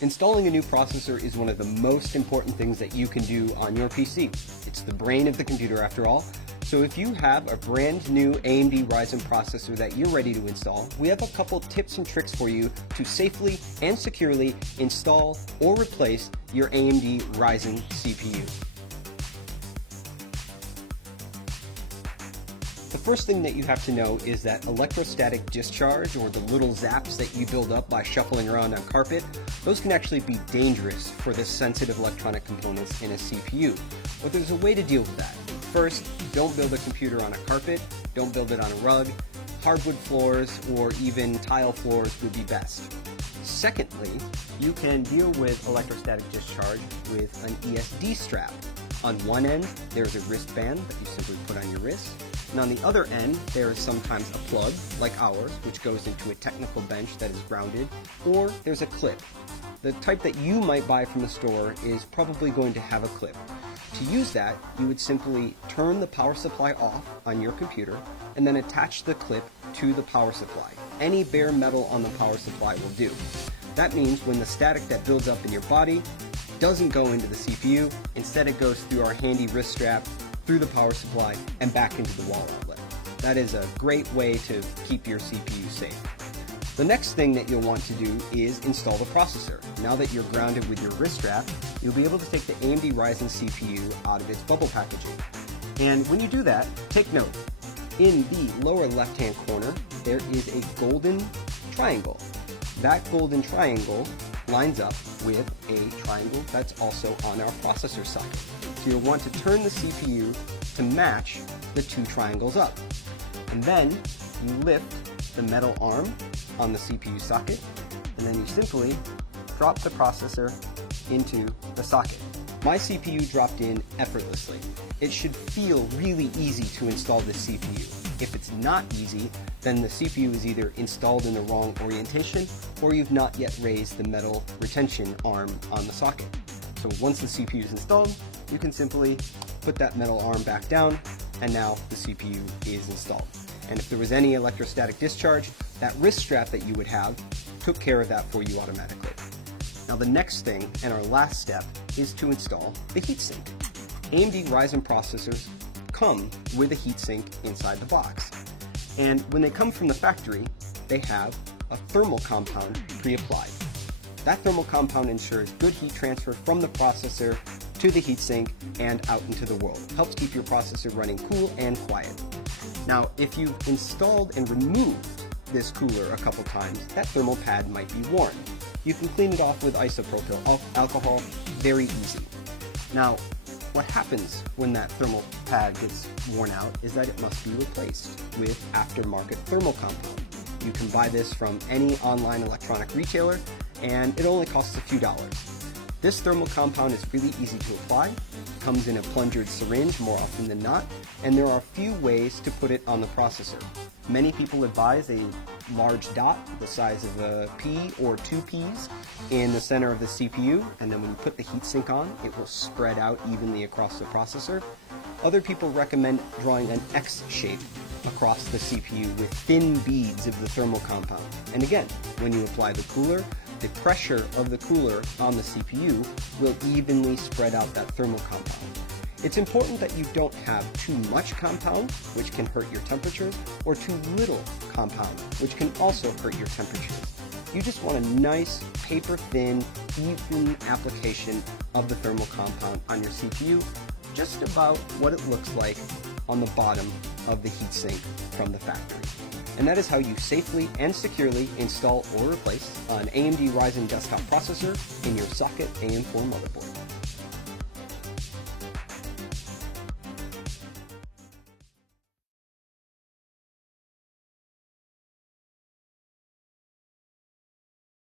Installing a new processor is one of the most important things that you can do on your PC. It's the brain of the computer after all. So if you have a brand new AMD Ryzen processor that you're ready to install, we have a couple tips and tricks for you to safely and securely install or replace your AMD Ryzen CPU. The first thing that you have to know is that electrostatic discharge, or the little zaps that you build up by shuffling around on carpet, those can actually be dangerous for the sensitive electronic components in a CPU. But there's a way to deal with that. First, don't build a computer on a carpet, don't build it on a rug. Hardwood floors or even tile floors would be best. Secondly, you can deal with electrostatic discharge with an ESD strap. On one end, there's a wristband that you simply put on your wrist. And on the other end, there is sometimes a plug, like ours, which goes into a technical bench that is grounded, or there's a clip. The type that you might buy from the store is probably going to have a clip. To use that, you would simply turn the power supply off on your computer and then attach the clip to the power supply. Any bare metal on the power supply will do. That means when the static that builds up in your body doesn't go into the CPU, instead it goes through our handy wrist strap, through the power supply, and back into the wall outlet. That is a great way to keep your CPU safe. The next thing that you'll want to do is install the processor. Now that you're grounded with your wrist strap, you'll be able to take the AMD Ryzen CPU out of its bubble packaging. And when you do that, take note. In the lower left-hand corner, there is a golden triangle. That golden triangle lines up with a triangle that's also on our processor side. So you'll want to turn the CPU to match the two triangles up. And then you lift the metal arm on the CPU socket, and then you simply drop the processor into the socket. My CPU dropped in effortlessly. It should feel really easy to install this CPU. If it's not easy, then the CPU is either installed in the wrong orientation or you've not yet raised the metal retention arm on the socket. So once the CPU is installed, you can simply put that metal arm back down, and now the CPU is installed. And if there was any electrostatic discharge, that wrist strap that you would have took care of that for you automatically. Now the next thing, and our last step, is to install the heatsink. AMD Ryzen processors come with a heatsink inside the box. And when they come from the factory, they have a thermal compound pre-applied. That thermal compound ensures good heat transfer from the processor to the heatsink and out into the world. It helps keep your processor running cool and quiet. Now, if you've installed and removed this cooler a couple times, that thermal pad might be worn. You can clean it off with isopropyl alcohol, very easy. Now, what happens when that thermal pad gets worn out is that it must be replaced with aftermarket thermal compound. You can buy this from any online electronic retailer, and it only costs a few dollars. This thermal compound is really easy to apply, comes in a plungered syringe more often than not, and there are a few ways to put it on the processor. Many people advise a large dot the size of a pea or 2 peas in the center of the CPU, and then when you put the heatsink on, it will spread out evenly across the processor. Other people recommend drawing an X shape across the CPU with thin beads of the thermal compound. And again, when you apply the cooler, the pressure of the cooler on the CPU will evenly spread out that thermal compound. It's important that you don't have too much compound, which can hurt your temperatures, or too little compound, which can also hurt your temperatures. You just want a nice, paper-thin, even application of the thermal compound on your CPU, just about what it looks like on the bottom of the heatsink from the factory. And that is how you safely and securely install or replace an AMD Ryzen desktop processor in your Socket AM4 motherboard.